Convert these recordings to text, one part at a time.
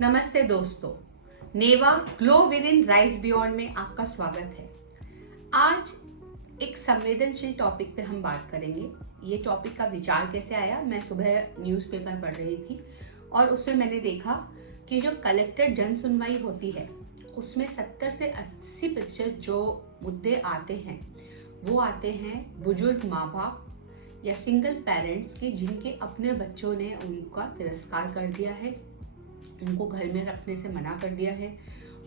नमस्ते दोस्तों, Neva glow within rise beyond में आपका स्वागत है। आज एक संवेदनशील टॉपिक पे हम बात करेंगे। ये टॉपिक का विचार कैसे आया, मैं सुबह न्यूज़पेपर पढ़ रही थी और उसमें मैंने देखा कि जो कलेक्टेड जन सुनवाई होती है उसमें 70 से 80% जो मुद्दे आते हैं वो आते हैं बुजुर्ग माँ बाप या सिंगल पेरेंट्स की, जिनके अपने बच्चों ने उनका तिरस्कार कर दिया है, उनको घर में रखने से मना कर दिया है,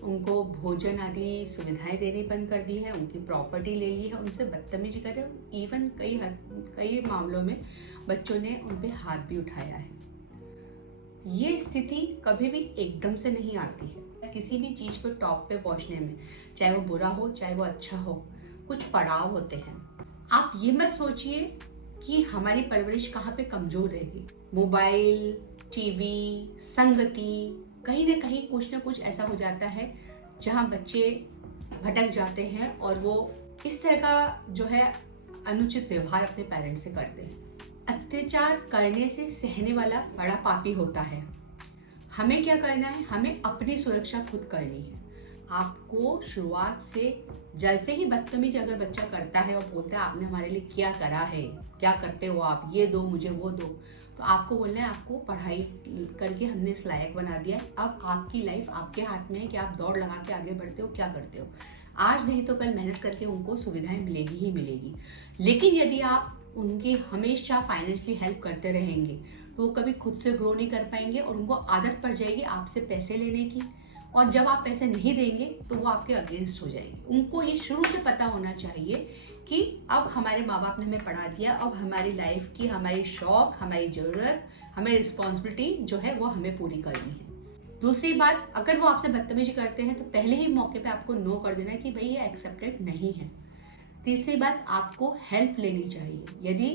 उनको भोजन आदि सुविधाएं देनी बंद कर दी है, उनकी प्रॉपर्टी ले ली है, उनसे बदतमीजी करे। इवन कई मामलों में बच्चों ने उन पे हाथ भी उठाया है। ये स्थिति कभी भी एकदम से नहीं आती है। किसी भी चीज़ को टॉप पे पहुंचने में, चाहे वो बुरा हो चाहे वो अच्छा हो, कुछ पड़ाव होते हैं। आप ये मत सोचिए कि हमारी परवरिश कहाँ पे कमजोर रहेगी। मोबाइल, टीवी, संगति, कहीं ना कहीं कुछ ना कुछ ऐसा हो जाता है जहाँ बच्चे भटक जाते हैं और वो इस तरह का जो है अनुचित व्यवहार अपने पेरेंट्स से करते हैं। अत्याचार करने से सहने वाला बड़ा पापी होता है। हमें क्या करना है? हमें अपनी सुरक्षा खुद करनी है। आपको शुरुआत से, जैसे ही बदतमीज अगर बच्चा करता है और बोलता है आपने हमारे लिए क्या करा है, क्या करते हो आप, ये दो मुझे वो दो, तो आपको बोलना है आपको पढ़ाई करके हमने इस लायक बना दिया है। अब आपकी लाइफ आपके हाथ में है कि आप दौड़ लगा के आगे बढ़ते हो, क्या करते हो। आज नहीं तो कल मेहनत करके उनको सुविधाएं मिलेगी ही मिलेगी। लेकिन यदि आप उनकी हमेशा फाइनेंशियली हेल्प करते रहेंगे तो वो कभी खुद से ग्रो नहीं कर पाएंगे और उनको आदत पड़ जाएगी आपसे पैसे लेने की, और जब आप पैसे नहीं देंगे तो वो आपके अगेंस्ट हो जाएगी। उनको ये शुरू से पता होना चाहिए कि अब हमारे माँ बाप ने हमें पढ़ा दिया, अब हमारी लाइफ की, हमारी शौक, हमारी ज़रूरत, हमारी रिस्पॉन्सिबिलिटी जो है वो हमें पूरी करनी है। दूसरी बात, अगर वो आपसे बदतमीजी करते हैं तो पहले ही मौके पे आपको नो कर देना कि भाई ये एक्सेप्टेड नहीं है। तीसरी बात, आपको हेल्प लेनी चाहिए। यदि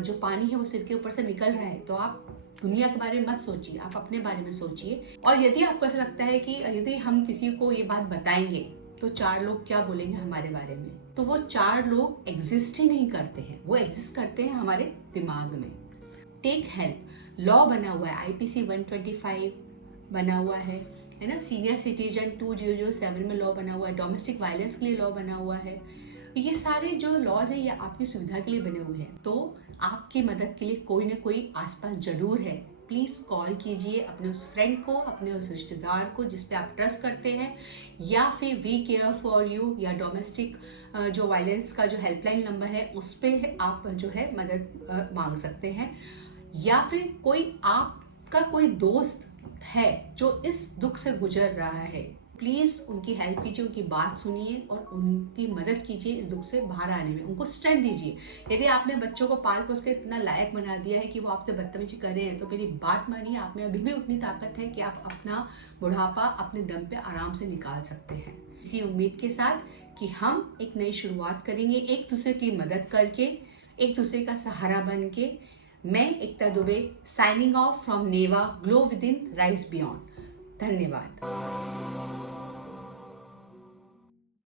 जो पानी है वो सिर के ऊपर से निकल रहा है तो आप दुनिया के बारे में मत सोचिए, आप अपने बारे में सोचिए। और यदि आपको ऐसा लगता है कि यदि हम किसी को ये बात बताएंगे तो 4 लोग क्या बोलेंगे हमारे बारे में, तो वो 4 लोग एग्जिस्ट ही नहीं करते हैं, वो एग्जिस्ट करते हैं हमारे दिमाग में। टेक हेल्प लॉ बना हुआ है, आईपीसी 125 बना हुआ है ना, सीनियर सिटीजन 2007 में लॉ बना हुआ है, डोमेस्टिक वायलेंस के लिए लॉ बना हुआ है। ये सारे जो लॉज है ये आपकी सुविधा के लिए बने हुए हैं, तो आपकी मदद के लिए कोई ना कोई आसपास जरूर है। प्लीज़ कॉल कीजिए अपने उस फ्रेंड को, अपने उस रिश्तेदार को जिस पे आप ट्रस्ट करते हैं, या फिर वी केयर फॉर यू या डोमेस्टिक जो वायलेंस का जो हेल्पलाइन नंबर है उस पे आप जो है मदद मांग सकते हैं। या फिर कोई आपका कोई दोस्त है जो इस दुख से गुजर रहा है, प्लीज़ उनकी हेल्प कीजिए, उनकी बात सुनिए और उनकी मदद कीजिए इस दुख से बाहर आने में, उनको स्ट्रेंथ दीजिए। यदि आपने बच्चों को पाल पोस के इतना लायक बना दिया है कि वो आपसे बदतमीजी कर रहे हैं तो मेरी बात मानिए, आप में अभी भी उतनी ताकत है कि आप अपना बुढ़ापा अपने दम पे आराम से निकाल सकते हैं। इसी उम्मीद के साथ कि हम एक नई शुरुआत करेंगे, एक दूसरे की मदद करके, एक दूसरे का सहारा बन के। मैं Ekta Dubey, signing off from Neva glow within rise beyond. धन्यवाद।